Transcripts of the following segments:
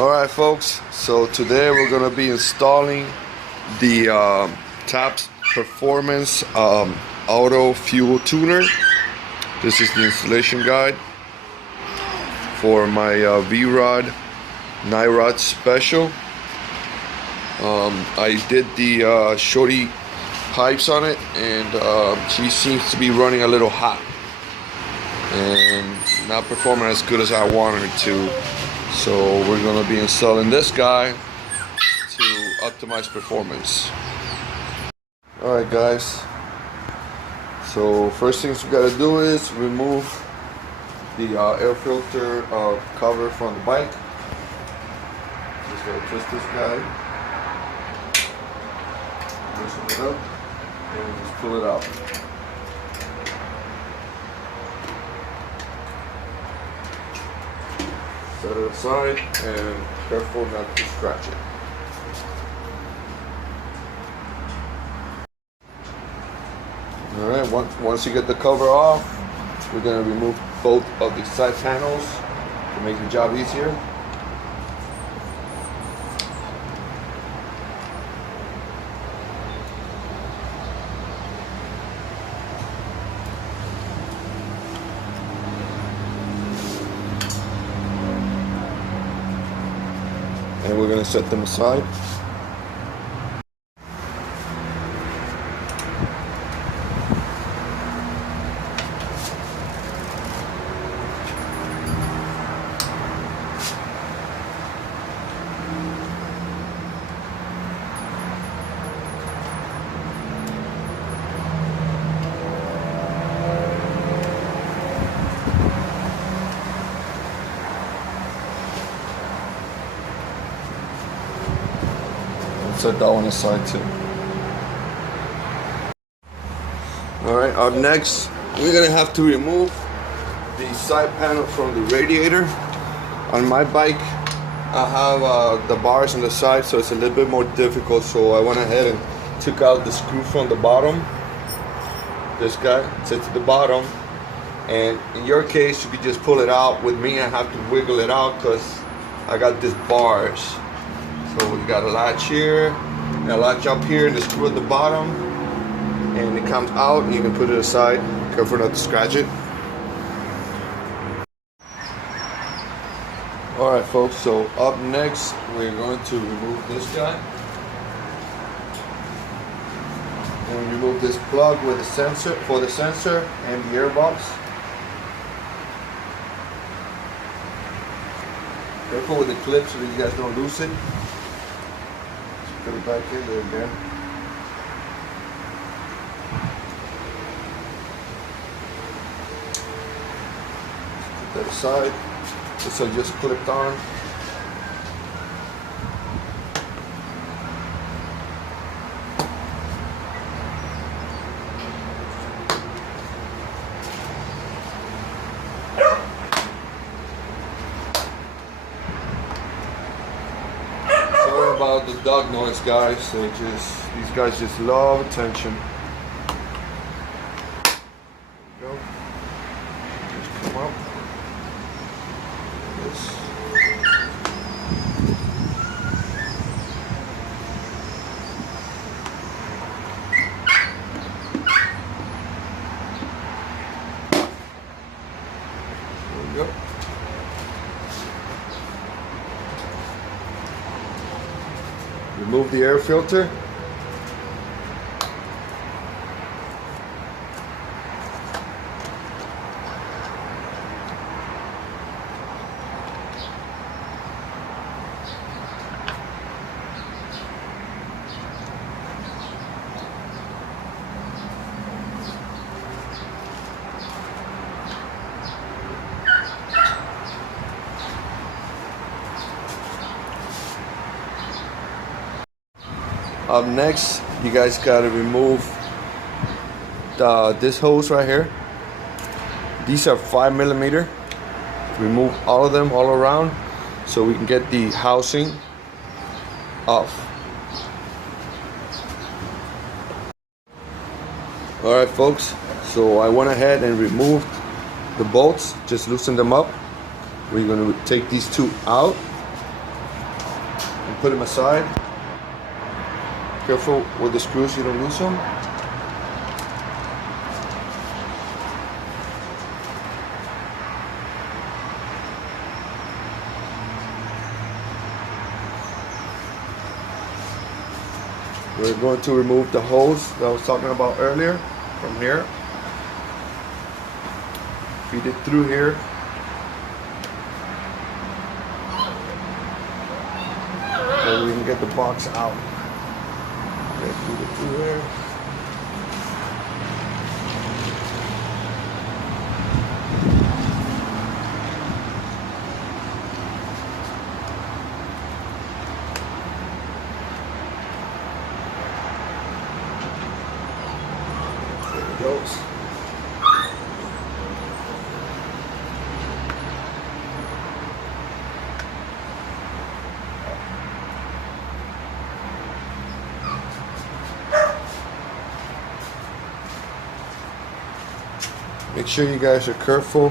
Alright folks, so today we're going to be installing the TAPS Performance Auto Fuel Tuner. This is the installation guide for my V-Rod Night Rod Special. I did the shorty pipes on it, and she seems to be running a little hot and not performing as good as I wanted her to. So we're going to be installing this guy to optimize performance. Alright guys, so first things we got to do is remove the air filter cover from the bike. Just got to twist this guy, loosen it up, and just pull it out. Set it aside and careful not to scratch it. Alright, once you get the cover off, we're going to remove both of the side panels to make the job easier. And we're going to set them aside. Set that one aside too. Alright, up next we're gonna have to remove the side panel from the radiator. On my bike I have the bars on the side, so it's a little bit more difficult, so I went ahead and took out the screw from the bottom. This guy sits at the bottom, and in your case you could just pull it out. With me I have to wiggle it out because I got these bars. So we got a latch here, and a latch up here, and the screw at the bottom, and it comes out, and you can put it aside. Careful not to scratch it. Alright folks, so up next we're going to remove this guy. And remove this plug with the sensor, for the sensor and the airbox. Careful with the clip so that you guys don't lose it. Put it back in there again. Put that aside. This will just clipped on. About the dog noise, guys. These guys just love attention. Go. Just come up. This. There we go. Remove the air filter. Up next, you guys got to remove this hose right here. These are 5mm. Remove all of them all around so we can get the housing off. Alright folks, so I went ahead and removed the bolts, just loosen them up. We're going to take these two out and put them aside. Careful with the screws, you don't lose them. We're going to remove the hose that I was talking about earlier from here. Feed it through here. So we can get the box out. Okay, feed it through here. Goes. Make sure you guys are careful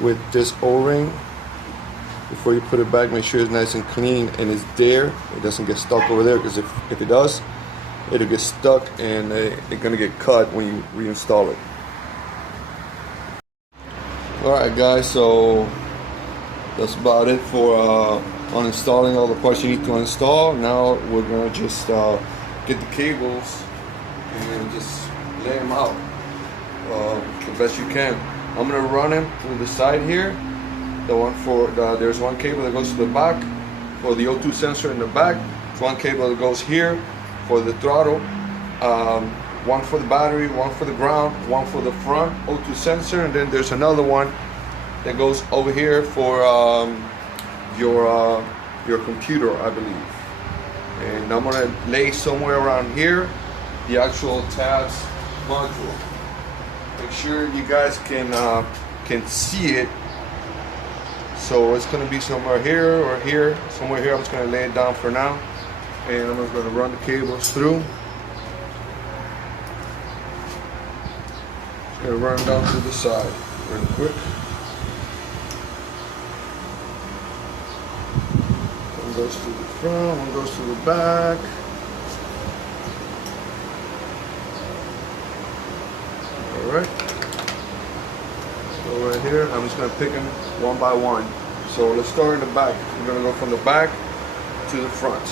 with this O-ring before you put it back. Make sure it's nice and clean and it's there. It doesn't get stuck over there, because if it does, it'll get stuck and it's gonna get cut when you reinstall it. Alright guys, so that's about it for uninstalling all the parts you need to install. Now we're gonna just get the cables and just lay them out the best you can. I'm gonna run them through the side here. The one for there's one cable that goes to the back for the O2 sensor in the back. There's one cable that goes here for the throttle. One for the battery, one for the ground, one for the front O2 sensor, and then there's another one that goes over here for your computer, I believe. And I'm gonna lay somewhere around here the actual tabs module. Make sure you guys can see it. So it's gonna be somewhere here or here, somewhere here. I'm just gonna lay it down for now, and I'm just gonna run the cables through. Gonna run down to the side real quick. One goes to the front, one goes to the back. Alright. So right here, I'm just gonna pick them one by one. So let's start in the back. We're gonna go from the back to the front.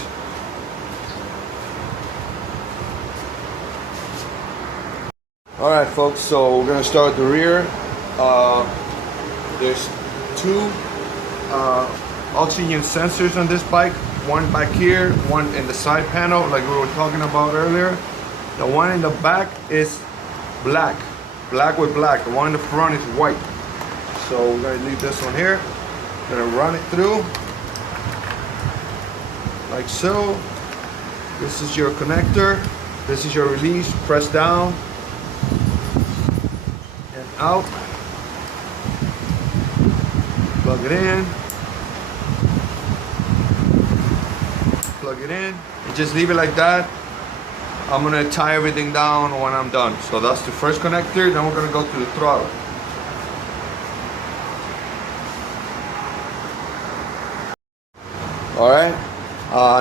Alright folks, so we're going to start the rear. There's two oxygen sensors on this bike. One back here, one in the side panel like we were talking about earlier. The one in the back is black with black. The one in the front is white. So we're going to leave this one here. Going to run it through like so. This is your connector. This is your release. Press down. Out, plug it in, plug it in, and just leave it like that. I'm gonna tie everything down when I'm done. So that's the first connector. Then we're gonna go to the throttle. All right.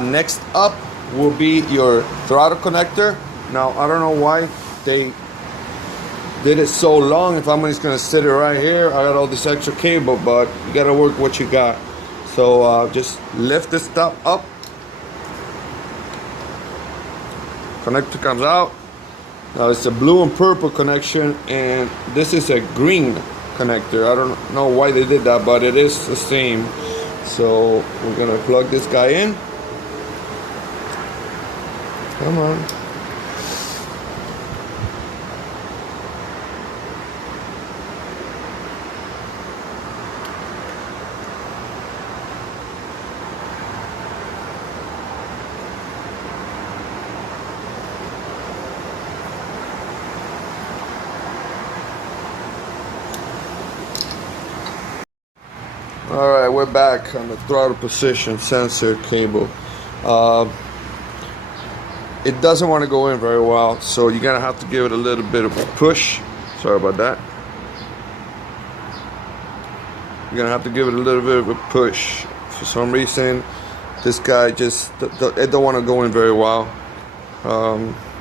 Next up will be your throttle connector. Now I don't know why they did it so long. If I'm just gonna sit it right here, I got all this extra cable, but you gotta work what you got. So just lift this stuff up. Connector comes out. Now it's a blue and purple connection, and this is a green connector. I don't know why they did that, but it is the same. So we're gonna plug this guy in. Come on. Alright, we're back on the throttle position sensor cable. It doesn't want to go in very well, so you're gonna have to give it a little bit of a push. Sorry about that. You're gonna have to give it a little bit of a push. For some reason, this guy just it don't want to go in very well.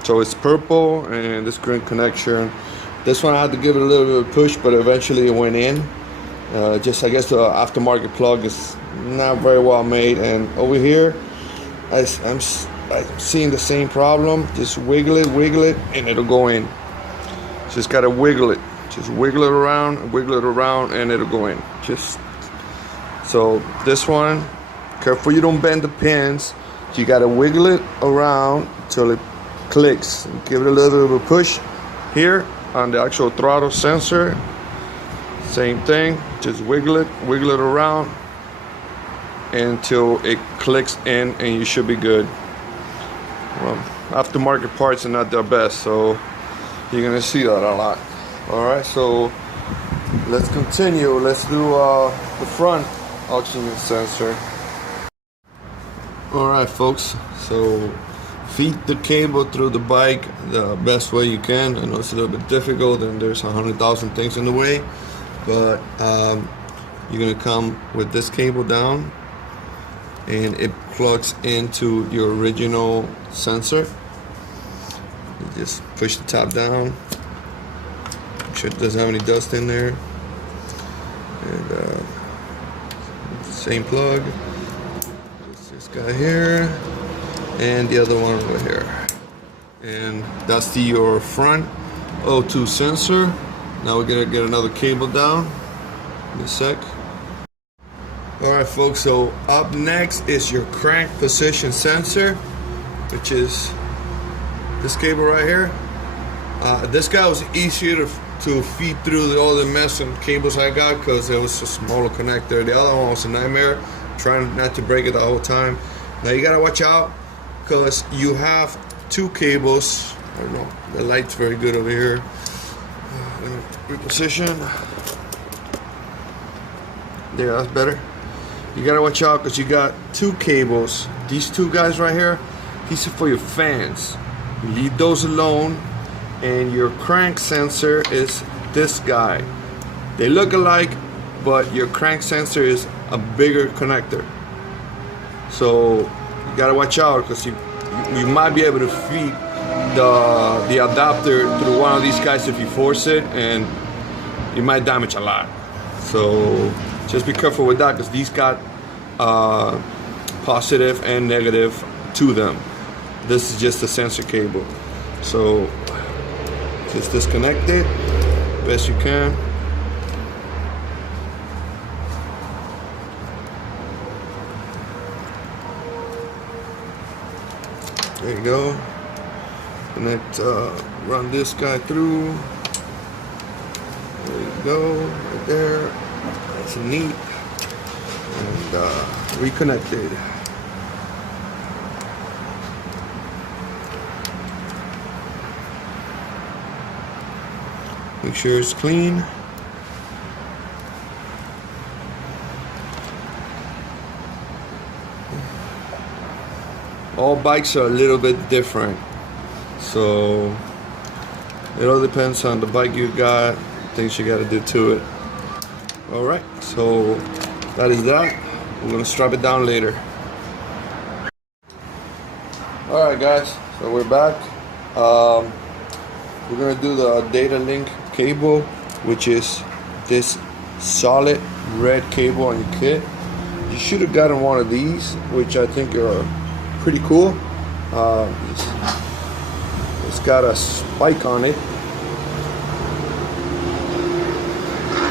So it's purple and this green connection. This one I had to give it a little bit of a push, but eventually it went in. Just I guess the aftermarket plug is not very well made. And over here, I'm seeing the same problem. Just wiggle it, and it'll go in. Just gotta wiggle it. Just wiggle it around, and it'll go in. Just so this one, careful you don't bend the pins. You gotta wiggle it around till it clicks. Give it a little bit of a push here on the actual throttle sensor. Same thing, just wiggle it around until it clicks in, and you should be good. Well, aftermarket parts are not their best, so you're gonna see that a lot. All right, so let's continue. Let's do the front oxygen sensor. All right, folks, so feed the cable through the bike the best way you can. I know it's a little bit difficult and there's 100,000 things in the way, but you're gonna come with this cable down, and it plugs into your original sensor. You just push the top down, make sure it doesn't have any dust in there, and same plug. It's this guy here and the other one over here, and that's your front O2 sensor. Now we're gonna get another cable down in a sec. All right, folks, so up next is your crank position sensor, which is this cable right here. This guy was easier to feed through all the mess and cables I got because it was a smaller connector. The other one was a nightmare, trying not to break it the whole time. Now you gotta watch out because you have two cables. I don't know, the light's very good over here. Reposition. There, that's better. You gotta watch out because you got two cables. These two guys right here, these are for your fans. You leave those alone, and your crank sensor is this guy. They look alike, but your crank sensor is a bigger connector. So you gotta watch out because you might be able to feed the adapter through one of these guys if you force it, and you might damage a lot. So just be careful with that because these got positive and negative to them. This is just a sensor cable. So just disconnect it best you can. There you go. Connect, run this guy through. There you go, right there. That's neat. And reconnected. Make sure it's clean. All bikes are a little bit different, so it all depends on the bike you got, things you got to do to it. All right, so that is that. We're gonna strap it down later. All right, guys, so we're back. We're gonna do the data link cable, which is this solid red cable on your kit. You should have gotten one of these, which I think are pretty cool. It's got a spike on it,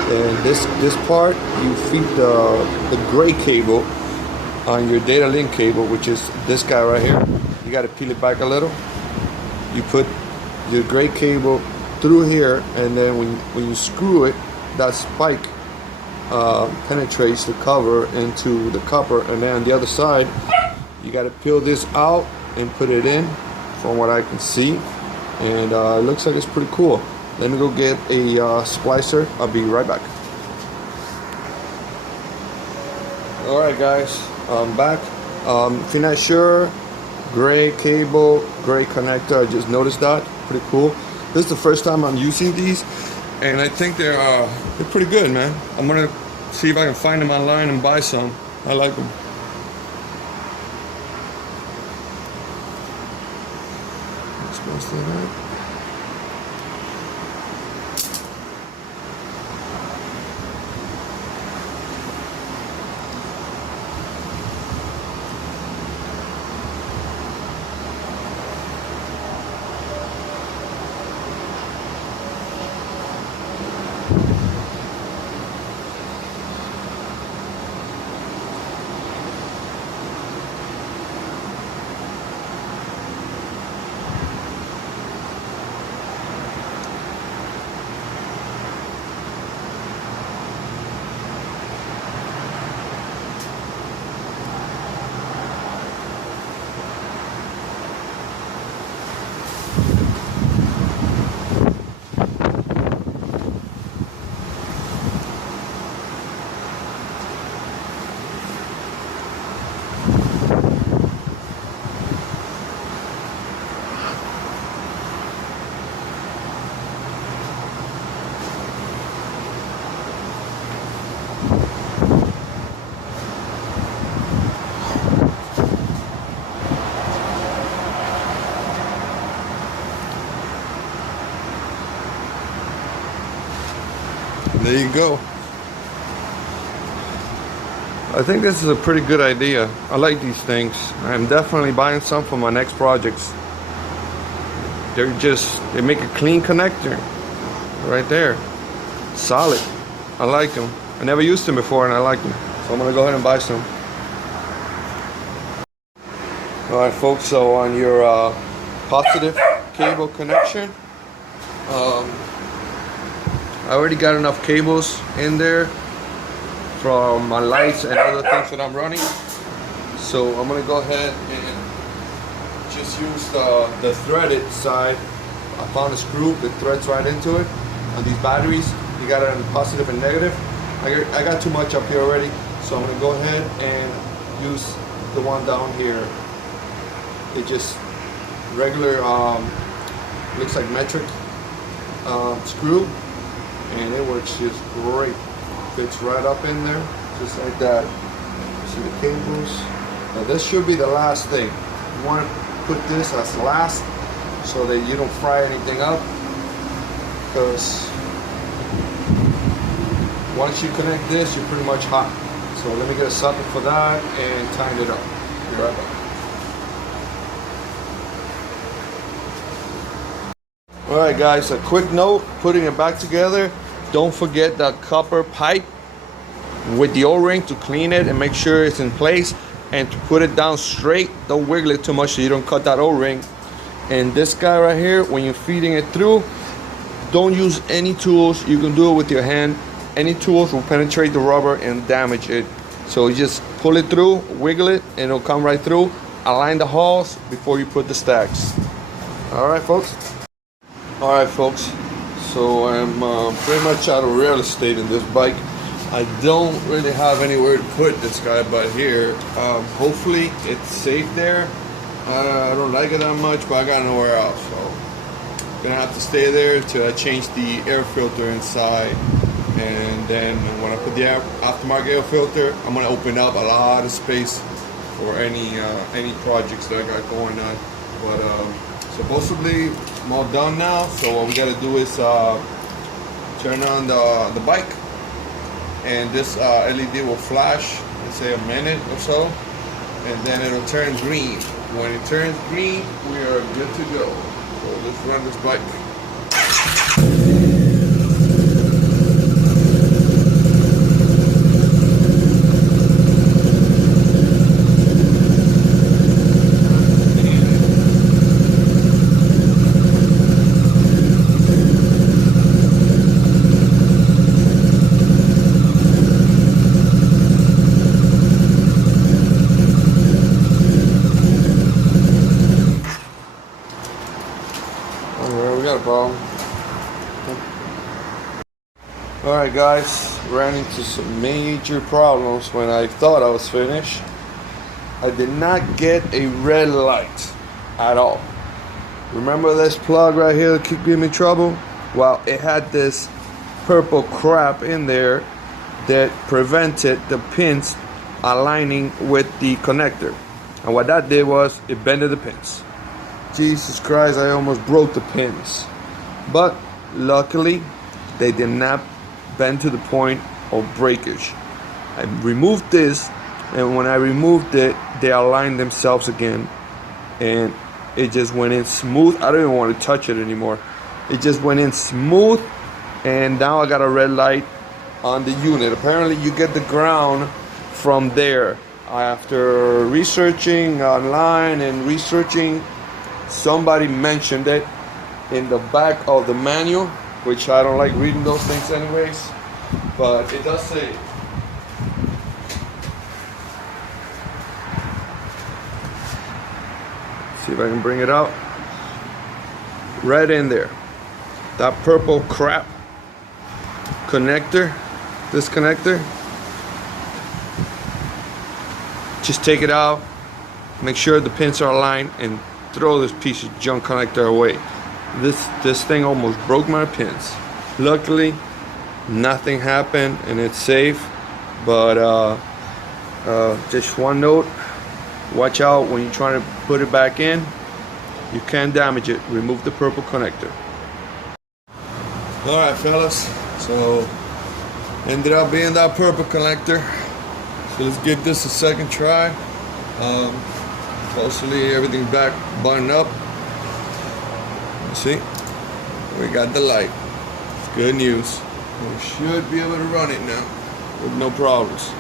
and this part you feed the gray cable on your data link cable, which is this guy right here. You got to peel it back a little. You put your gray cable through here, and then when you screw it, that spike penetrates the cover into the copper, and then on the other side you got to peel this out and put it in, from what I can see, and it looks like it's pretty cool. Let me go get a splicer. I'll be right back. All right, guys, I'm back. If you're not sure, gray cable, gray connector, I just noticed that. Pretty cool. This is the first time I'm using these, and I think they're pretty good, man. I'm gonna see if I can find them online and buy some. I like them. That's most of that. There you go. I think this is a pretty good idea. I like these things. I'm definitely buying some for my next projects. They make a clean connector right there. Solid. I like them. I never used them before and I like them. So I'm gonna go ahead and buy some. All right, folks, so on your positive cable connection, I already got enough cables in there from my lights and other things that I'm running. So I'm gonna go ahead and just use the threaded side. I found a screw that threads right into it. On these batteries, you got it on positive and negative. I got too much up here already, so I'm gonna go ahead and use the one down here. It just regular, looks like metric screw, and it works just great. Fits right up in there, just like that. See the cables. Now this should be the last thing. You want to put this as last so that you don't fry anything up, because once you connect this, you're pretty much hot. So let me get a socket for that and tighten it up. Be right back. Alright guys, a quick note, putting it back together, don't forget that copper pipe with the O-ring to clean it and make sure it's in place, and to put it down straight. Don't wiggle it too much so you don't cut that O-ring. And this guy right here, when you're feeding it through, don't use any tools. You can do it with your hand. Any tools will penetrate the rubber and damage it. So you just pull it through, wiggle it, and it'll come right through. Align the hulls before you put the stacks. Alright folks. Alright folks, so I'm pretty much out of real estate in this bike. I don't really have anywhere to put this guy but here. Hopefully it's safe there. I don't like it that much, but I got nowhere else, so gonna have to stay there till I change the air filter inside. And then when I put the aftermarket air filter, I'm gonna open up a lot of space for any projects that I got going on. But supposedly I'm all done now, so what we gotta do is turn on the bike, and this LED will flash, let's say a minute or so, and then it'll turn green. When it turns green, we are good to go. So let's run this bike. Alright guys, ran into some major problems when I thought I was finished. I did not get a red light at all. Remember this plug right here that keep giving me trouble? Well, it had this purple crap in there that prevented the pins aligning with the connector. And what that did was it bended the pins. Jesus Christ, I almost broke the pins. But luckily, they did not bend to the point of breakage. I removed this, and when I removed it, they aligned themselves again, and it just went in smooth. I don't even want to touch it anymore. It just went in smooth, and now I got a red light on the unit. Apparently you get the ground from there. After researching online and researching, somebody mentioned it in the back of the manual, which I don't like reading those things anyways, but it does say it. See if I can bring it out. Right in there. That purple crap connector, this connector. Just take it out, make sure the pins are aligned, and throw this piece of junk connector away. This thing almost broke my pins. Luckily, nothing happened and it's safe. But just one note: watch out when you're trying to put it back in. You can damage it. Remove the purple connector. All right, fellas. So ended up being that purple connector. So let's give this a second try. Hopefully everything back buttoned up. See, we got the light. It's good news. We should be able to run it now with no problems.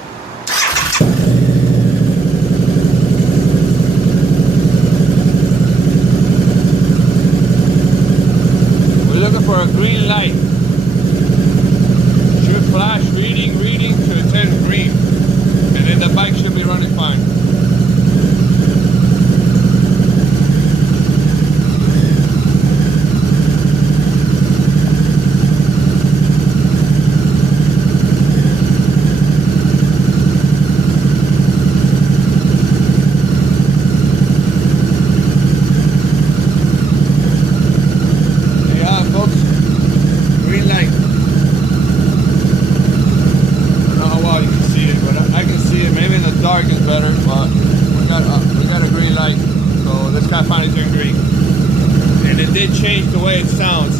We're looking for a green light. Should flash reading to it turns green. And then the bike should be running fine. Yeah, folks, green light. I don't know how well you can see it, but I can see it. Maybe in the dark is better, but we got a green light, so this guy finally turned green. And it did change the way it sounds.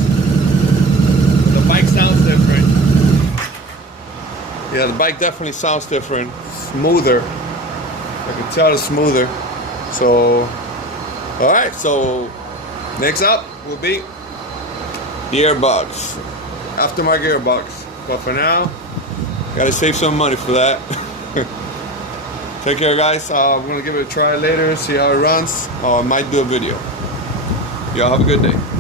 The bike sounds different. Yeah, the bike definitely sounds different, smoother. I can tell it's smoother. So, all right. So next up will be the airbox, aftermarket airbox. But for now, gotta save some money for that. Take care, guys. I'm gonna give it a try later, see how it runs. I might do a video. Y'all have a good day.